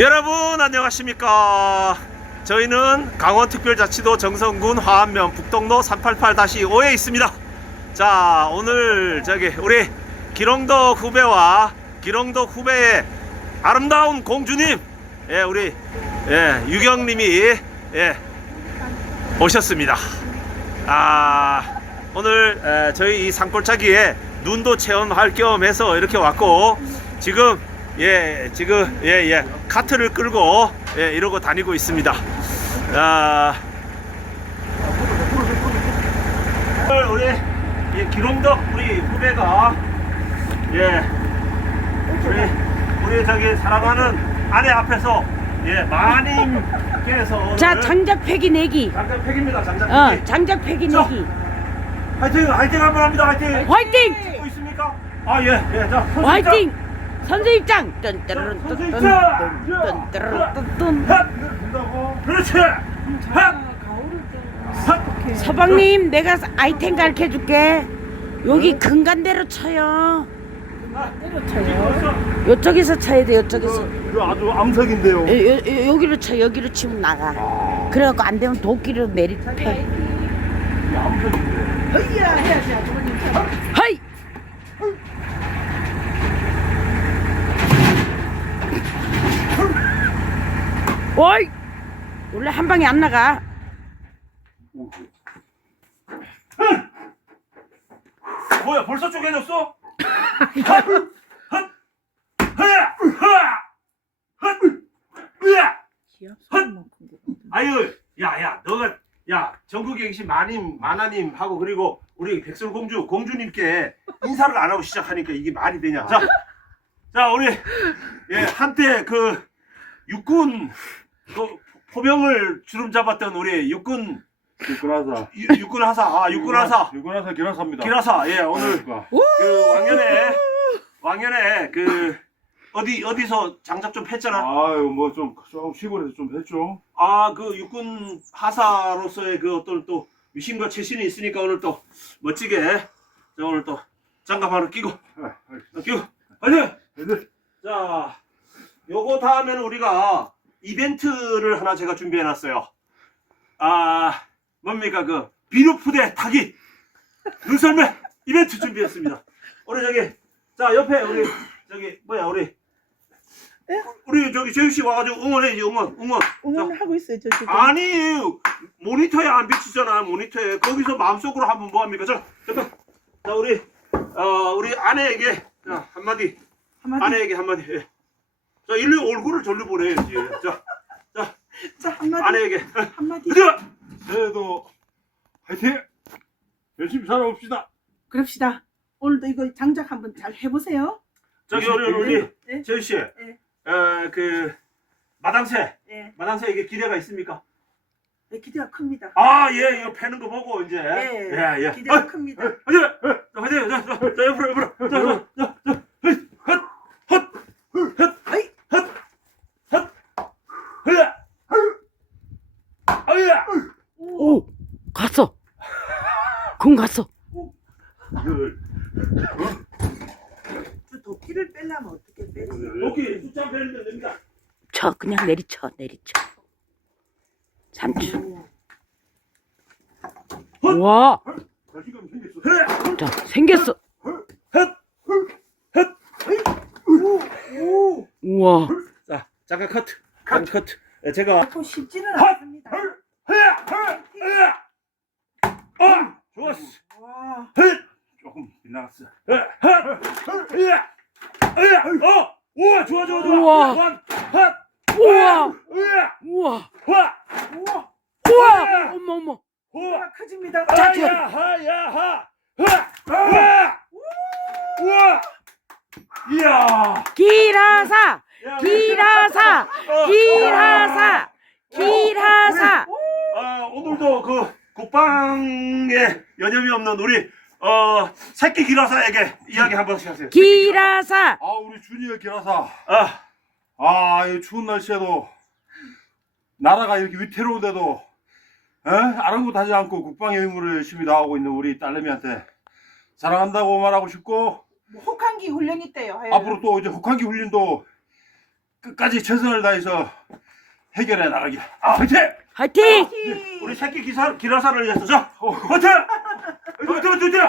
여러분 안녕하십니까? 저희는 강원특별자치도 정성군 화안면 북동로 388-5에 있습니다. 자 오늘 저기 우리 기롱덕 후배와 기롱덕 후배의 아름다운 공주님 예 우리 예 유경님이 예 오셨습니다. 아 오늘 에, 저희 이 산골짜기에 눈도 체험할 겸 해서 이렇게 왔고 지금 예 지금 예 예. 카트를 끌고 예 이러고 다니고 있습니다. 아. 오늘 우리 이 기롱덕 우리 후배가 예. 우리 우리 저기 사랑하는 아내 앞에서 예 마님께서 오늘 자 장작 패기 내기. 장장팩입니다 장장팩 어 장작 패기 자. 내기. 화이팅 화이팅 한번 합니다 화이팅. 화이팅! 찍고 있습니까? 아 예, 예, 자, 화이팅 선수 입장. 입장! 그렇지. 서방님 내가 아이템 가르쳐 줄게. 여기 근간대로 쳐요. 요쪽에서 쳐야 돼. 요쪽에서. 어, 이거 아주 암석인데요. 여기로 쳐. 여기로 치면 나가. 아. 그래갖고 안 되면 도끼로 내리패. 암석인데. 어이! 원래 한 방에 안 나가. 뭐야, 벌써 쪼개졌어? 아유, 야, 야, 너가, 야, 전국에 계신 마님, 마나님 하고 그리고 우리 백설 공주, 공주님께 인사를 안 하고 시작하니까 이게 말이 되냐. 자, 자, 우리, 예, 한때 그, 육군, 그, 포병을 주름 잡았던 우리 육군, 육군하사. 유- 육군 하사, 아, 육군 하사, 육군하사 기라사입니다. 기라사, 예, 오늘 그러니까. 그 왕년에, 왕년에 그, 어디, 어디서 장작 좀 팼잖아. 아유 뭐 좀 조금 시골에서 좀 했죠. 아, 그 육군 하사로서의 그 어떤 또 위신과 체신이 있으니까 오늘 또 멋지게 자, 오늘 또 장갑 하나 끼고 아. 끼고 화이팅! 네. 자, 요거 다음에는 우리가 이벤트를 하나 제가 준비해 놨어요. 아, 뭡니까 그 비누푸대 타기 눈썰매 이벤트 준비했습니다. 우리 저기 자 옆에 우리 저기 뭐야 우리 우리 저기 재유 씨 와가지고 응원해야지 응원 응원. 자, 응원하고 있어요, 저 지금. 아니 모니터에 안 비치잖아 모니터에 거기서 마음속으로 하면 뭐 합니까 자 잠깐 자 우리 어 우리 아내에게 자 한마디 한마디. 아내에게 한마디 예. 자 일로 얼굴을 절로 보내야지 자 자, 한마디. 아내에게 한마디. 그죠 새해도 화이팅! 열심히 살아봅시다. 그럽시다. 오늘도 이거 장작 한번 잘 해보세요. 저기 우리 우리 네. 재유 씨어그 마당새 네. 마당새 이게 기대가 있습니까 네, 기대가 큽니다. 아 예 이거 패는 거 보고 이제 네. 예예 기대가 큽니다. 화이팅! 자, 화이팅! 자, 자, 자, 옆으로, 옆으로. 자, 자, 자, 자, 헛, 헛, 헛, 헛, 아이. 헛, 헛, 흐야, 아야. 오 갔어 금 갔어. 저 도끼를 빼려면 어떻게 빼지? 여기 숫자 배우면 됩니다. 쳐 그냥 내리쳐 내리쳐. 삼촌. 와. 자신감 생겼어. 흐야, 자, 생겼어. 헛, 헛. 오, 우와. 자, 잠깐 커트, 커트, 커트. 예, 제가 또 쉽지는 헛! 않습니다. 어, 와, 헛, 조금 빗나갔어. 어, 우와, 좋아, 좋아, 좋아. 우와. 원, 헛, 우와. 흐야, 우와. 화. 우와, 우와. 어머 어머. 우와! 우와 커집니다. 자, 하야 하야 하! 하! 우와! 우와! 이야! 기라사. 야, 기라사. 어, 기라사. 기라사. 아, 오늘도 그 국방에 여념이 없는 우리 어 새끼 기라사에게 이야기 한 번씩 하세요. 기라사 아 우리 준이의 기라사. 아, 아, 이 추운 날씨에도 나라가 이렇게 위태로운데도 에? 아랑곳하지 않고 국방의 의무를 열심히 다하고 있는 우리 딸내미한테 사랑한다고 말하고 싶고 뭐 혹한기 훈련이 때요. 앞으로 또 이제 혹한기 훈련도 끝까지 최선을 다해서 해결해 나가기. 아, 화이팅! 화이팅! 우리 새끼 기사 기라사를 위해서 자 화이팅 화이팅 화이팅 화이팅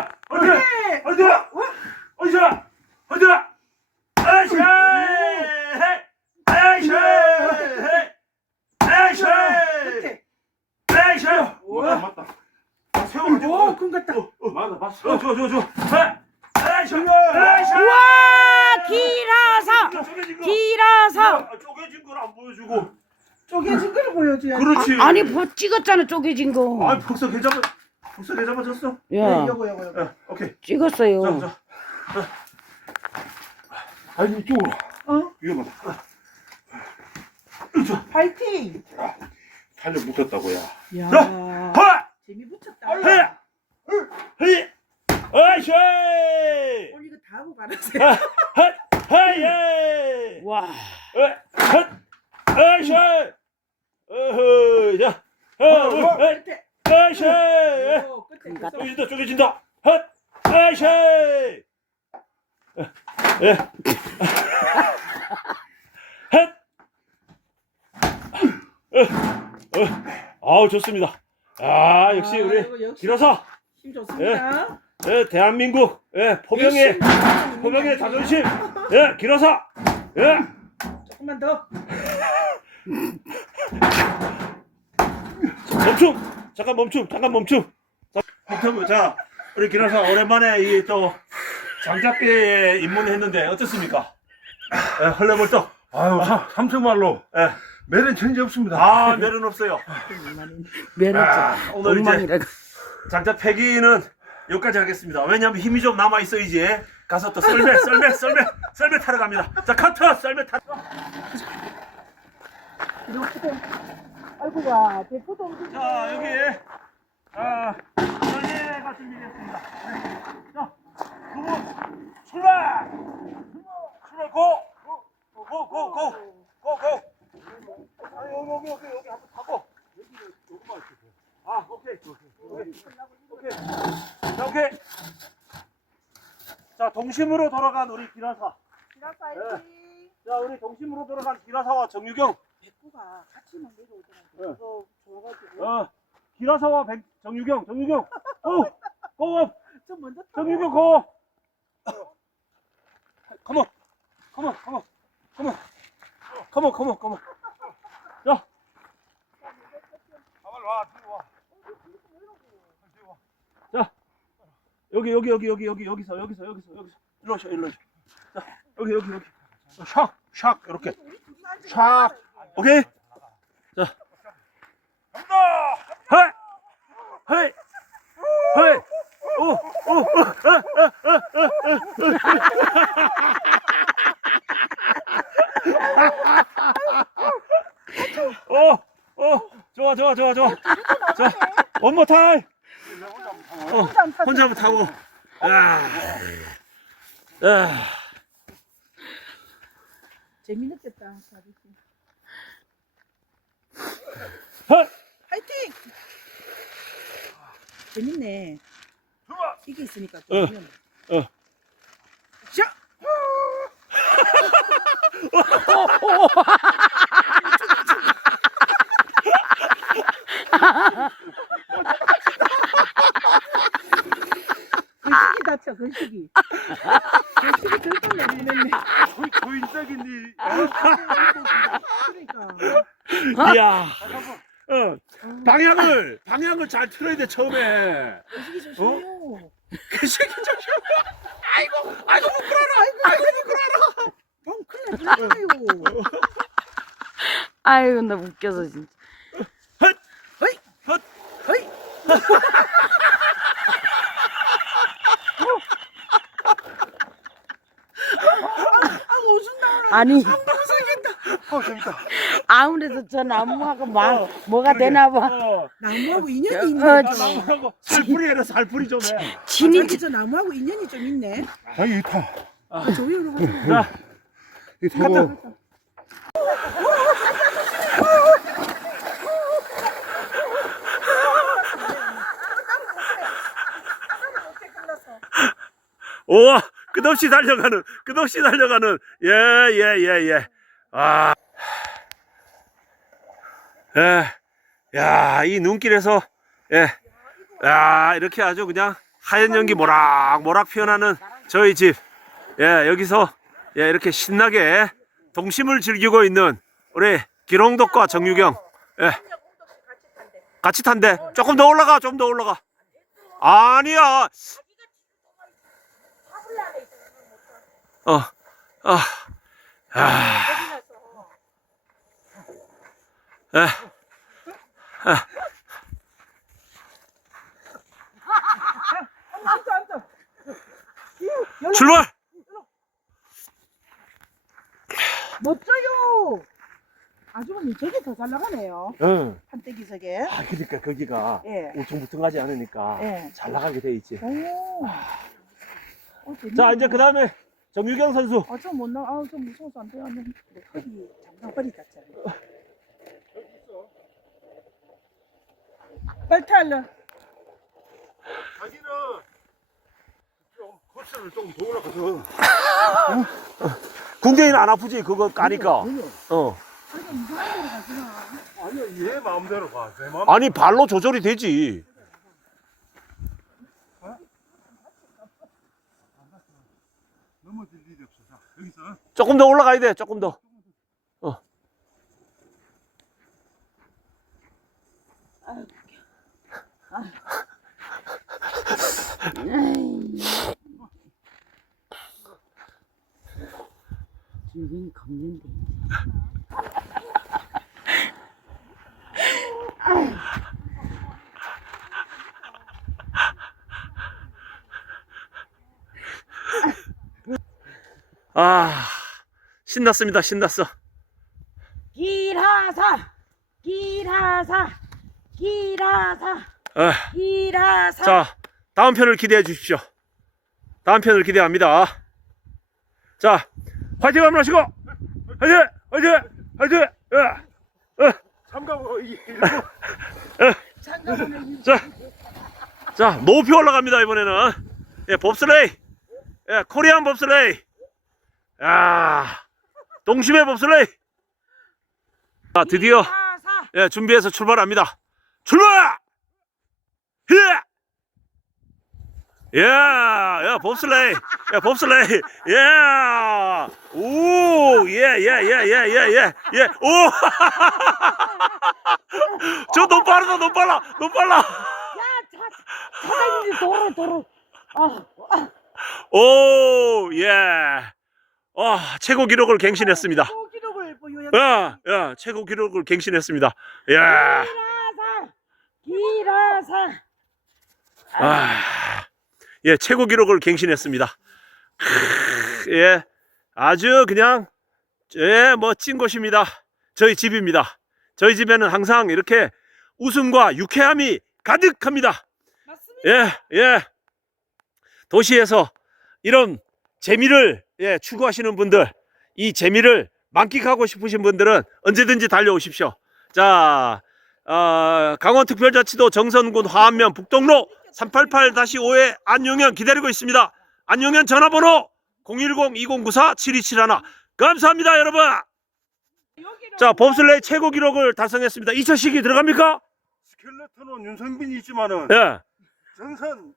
화이팅 화이팅 화이팅 아이씨 아이씨 아이씨 끝에. 아이씨 와, 맞다. 아, 세월을 오, 큰 같다. 맞아, 맞어. 어, 좋아, 좋아, 좋아. 아이씨, 아이씨. 거. 길어서 아, 쪼개진 걸 안 보여주고. 쪼개진 거를 보여줘야지. 그렇지. 아니 뭐 찍었잖아 쪼개진 거. 아, 복사 계좌만, 복사 계좌만 줬어. 네, 야 요거 요거. 예, 오케이. 찍었어요. 자, 자. 아니, 이쪽으로. 어? 위험하다. 파이팅. 살려 묶었다고야. 야. 하! 재미 붙였다. 해! 해! 아이씨! 오늘 이거 다 하고 가라세요. 하! 하예! 와 헛! 아이씨! 어허, 자. 하나, 둘, 셋. 끝에. 아이씨! 오, 끝에. 같다. 계속. 쪼개진다, 쪼개진다. 헛! 아이씨! 예. 헛! 어, 어. 아우, 좋습니다. 아, 역시 아, 우리 이거 역시 길어서, 힘 좋습니다. 예, 대한민국, 예, 포병의, 열심히 하는 포병의 민간 자존심, 예, 길어서, 예. 조금만 더. 멈춤! 잠깐 멈춤! 잠깐 멈춤! 자, 인터뷰, 자, 우리 기라사 오랜만에 이 또 장작계에 입문했는데 어떻습니까? 예, 헐레벌떡. 아유, 삼- 삼성말로. 예. 매는 천지 없습니다. 아, 매는 없어요. 매력적. 오늘 이제 엉망이라고. 장작 패기는 여기까지 하겠습니다. 왜냐면 힘이 좀 남아 있어 이제 가서 또 썰매, 썰매, 썰매, 썰매 타러 갑니다. 자, 카트 썰매 타. 이렇게. 아이고야, 대포도 엄청. 자, 여기 자, 썰매가 준비됐습니다. 네. 자, 두분 출발! 출발 고! 고, 고, 고, 고, 고, 고. 아, 여기, 여기, 여기, 여기 한번 타고. 아, 오케이, 오케이, 오케이. 자, 오케이. 자, 동심으로 돌아간 우리 기라사. 지나서 화이팅. 자, 우리 동심으로 돌아간 기라사와 정유경. 내려오더라고. 네. 그거. 어, 기라사와 백, 정유경, 정유경. 고! 고! 좀 먼저 타고. 정유경 고! 컴온, 컴온, 컴온, 컴온, 컴온, 컴온, 컴온. 자, 가만 와, 뒤로 와. 여기, 여기, 여기, 여기, 여기, 여기서, 여기서, 여기서, 여기서. 일로 오셔, 일로 오셔. 자, 여기, 여기, 여기. 샥, 샥, 이렇게. 샥. 오케이? 자. 간다! 헤이! 헤이! 헤이! 오! 오! 오! 오! 좋아, 좋아, 좋아, 좋아. 자, 원모 타임! 어, 혼자 한번 타고. 야. 야. 재밌겠다. 헛! 파이팅! 재밌네. 이게 있으니까 어. 좀 위험해. 어. 자! 근식이 다쳐, 근식이. 근식이 들썩 내리네. 고인적인니. 그러니까. 이야. 어. 방향을 방향을 잘 틀어야 돼 처음에. 근식이 조심해요. 그 새끼 좀. 아이고 아이고 부끄러라. 아이고 부끄러라. 방 큰일 났잖아요. 아이고 나 웃겨서 진짜. 헛. 허이! 헛. 허이! 아, 오줌 나오라. 아니 어, 재밌다. 아무래도 저 나무하고 막 뭐가 되나 봐. 어. 나무하고 인연이 어, 있네. 어, 저. 나무하고 살풀이 해라 살풀이 좀 해. 진이 자기 저 나무하고 인연이 좀 있네. 자기 이 타. 아, 저 위로 가자. 자. 이 타고. 우와 끝없이 달려가는 끝없이 달려가는 예 예 예 예, 아, 예, 야, 이 눈길에서, 예, 야, 이렇게 아주 그냥 하얀 연기 모락 모락 피어나는 저희 집, 예, 여기서, 예, 이렇게 신나게 동심을 즐기고 있는 우리 기롱덕과 정유경, 예, 같이 탄대. 조금 더 올라가, 좀더 올라가. 아니야. 어, 아, 아. 출발! 멋져요. 아주머니 저게 더 잘 나가네요. 응. 판때기 저게. 아, 그러니까 거기가 예. 우퉁부퉁하지 않으니까 예. 잘 나가게 돼 있지. 오. 어, 자, 이제 그 다음에 정유경 선수. 아, 좀 못 나. 아, 좀 무서워서 안 돼요. 내 허리 장난거리 같잖아. 빨리 탈려. 자기는 좀 코스를 조금 더 올라가서 궁뎅이는 안 아프지? 그거 까니까. 어. 자기가 이상한 데로 가지마. 아니야 얘 마음대로 가 내 마음 아니, 발로 조절이 되지. 넘어질 일이 없어 자 여기서 조금 더 올라가야 돼, 조금 더. 어. 주변 걷는데. 아, 신났습니다, 신났어. 길하사, 길하사, 길하사, 에. 길하사. 자, 다음 편을 기대해 주십시오. 다음 편을 기대합니다. 자, 화이팅 한번 하시고! 화이팅! 화이팅! 화이팅! 예. 참가고 이 자, 자, 높이 올라갑니다, 이번에는. 예, 봅슬레이. 예, 코리안 봅슬레이. 야, 동심의 봅슬레이. 자, 드디어. 예, 준비해서 출발합니다. 출발! 예! 예, 야, 봅슬레이, 야, 봅슬레이, 예, 오, 예, 예, 예, 예, 예, 예, 예, 오, 저 너무 빠르다, 너무 빨라, 너무 빨라. 야, 차, 사장님이 도로, 도로. 아, 아, 오, 예, 아, 최고 기록을 갱신했습니다. 또 기록을 보여야 야, 야, 최고 기록을 갱신했습니다. 야, 길하사, 길하사. 아, 예, 최고 기록을 갱신했습니다. 크, 예, 아주 그냥, 예, 멋진 곳입니다. 저희 집입니다. 저희 집에는 항상 이렇게 웃음과 유쾌함이 가득합니다. 맞습니다. 예, 예. 도시에서 이런 재미를 예, 추구하시는 분들, 이 재미를 만끽하고 싶으신 분들은 언제든지 달려오십시오. 자, 어, 강원특별자치도 정선군 화안면 북동로 388-5에 안용현 기다리고 있습니다. 안용현 전화번호 010-2094-7271 감사합니다, 여러분. 자, 봅슬레이 최고 기록을 달성했습니다. 2차 시기 들어갑니까? 스켈레톤은 윤성빈이 있지만은 예, 전선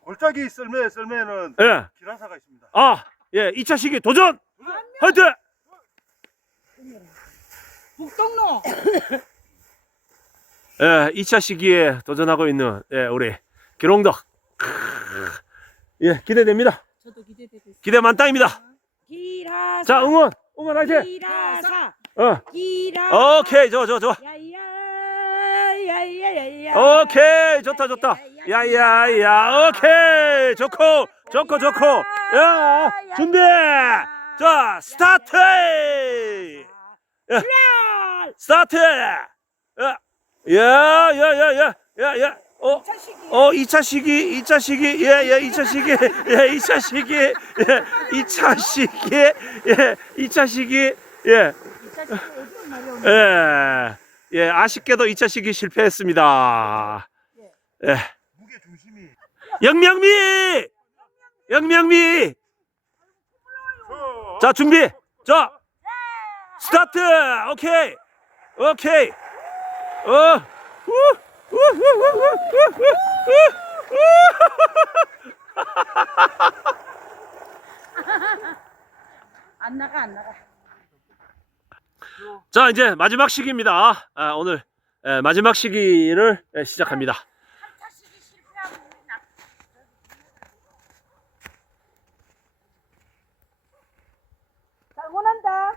골짜기 썰매 썰매는 예. 기라사가 있습니다 아, 예, 2차 시기 도전! 화이팅! 북동로 예, 2차 시기에 도전하고 있는 예, 우리 기롱덕. 크으, 예, 기대됩니다. 저도 기대되고 있습니다. 기대 만 땅입니다. 길하사. 자, 응원, 응원 화이팅! 길하사, 어, 길하사. 오케이, 좋아, 좋아, 좋아. 야야, 야야야야. 오케이, 좋다, 좋다. 야, 야, 야, 오케이, 좋고, 좋고, 좋고. 야, 준비! 자, 스타트! 야, 스타트! 야, 야, 야, 야, 야, 야, 야, 어? 어, 2차 시기, 2차 시기, 예, 예, 2차 예, 시기, 예, 2차 시기, 예, 2차 시기, 예, 2차 시기, 예. 예, 예, 아쉽게도 2차 시기 실패했습니다. 예. 무게 중심이. 영명미! 영명미! 자, 준비! 자! 스타트! 오케이! 오케이! 어, 후! 안 나가 안 나가. 자 이제 마지막 시기입니다 아, 오늘 에, 마지막 시기를 에, 시작합니다 타시기 실패하고 우리 나. 자 원한다.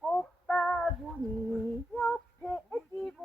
오빠분이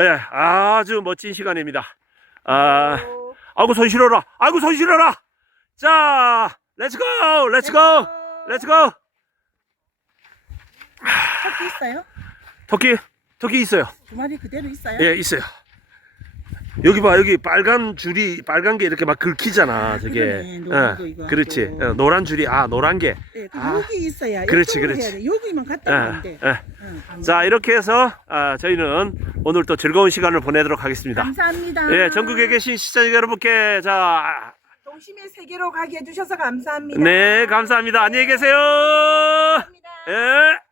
예, 아주 멋진 시간입니다. 아, 아이고 손 실어라. 아이고 손 실어라. 자, 렛츠 고, 렛츠 고, 렛츠 고. 토끼 있어요? 토끼, 토끼 있어요. 두 마리 그대로 있어요? 예, 있어요. 여기 봐, 여기 빨간 줄이 빨간 게 이렇게 막 긁히잖아, 저게. 그러네, 노란 거 어, 이거 그렇지. 하고. 어, 노란 줄이 아 노란 게. 예, 그 아. 여기 있어야. 그렇지, 그렇지. 해야 돼. 여기만 갔다 예, 오면 돼. 예. 응, 안 자, 이렇게 해서 아, 저희는 오늘 또 즐거운 시간을 보내도록 하겠습니다. 감사합니다. 예, 전국에 계신 시청자 여러분께 자, 동심의 세계로 가게 해주셔서 감사합니다. 네, 감사합니다. 안녕히 계세요. 감사합니다. 예.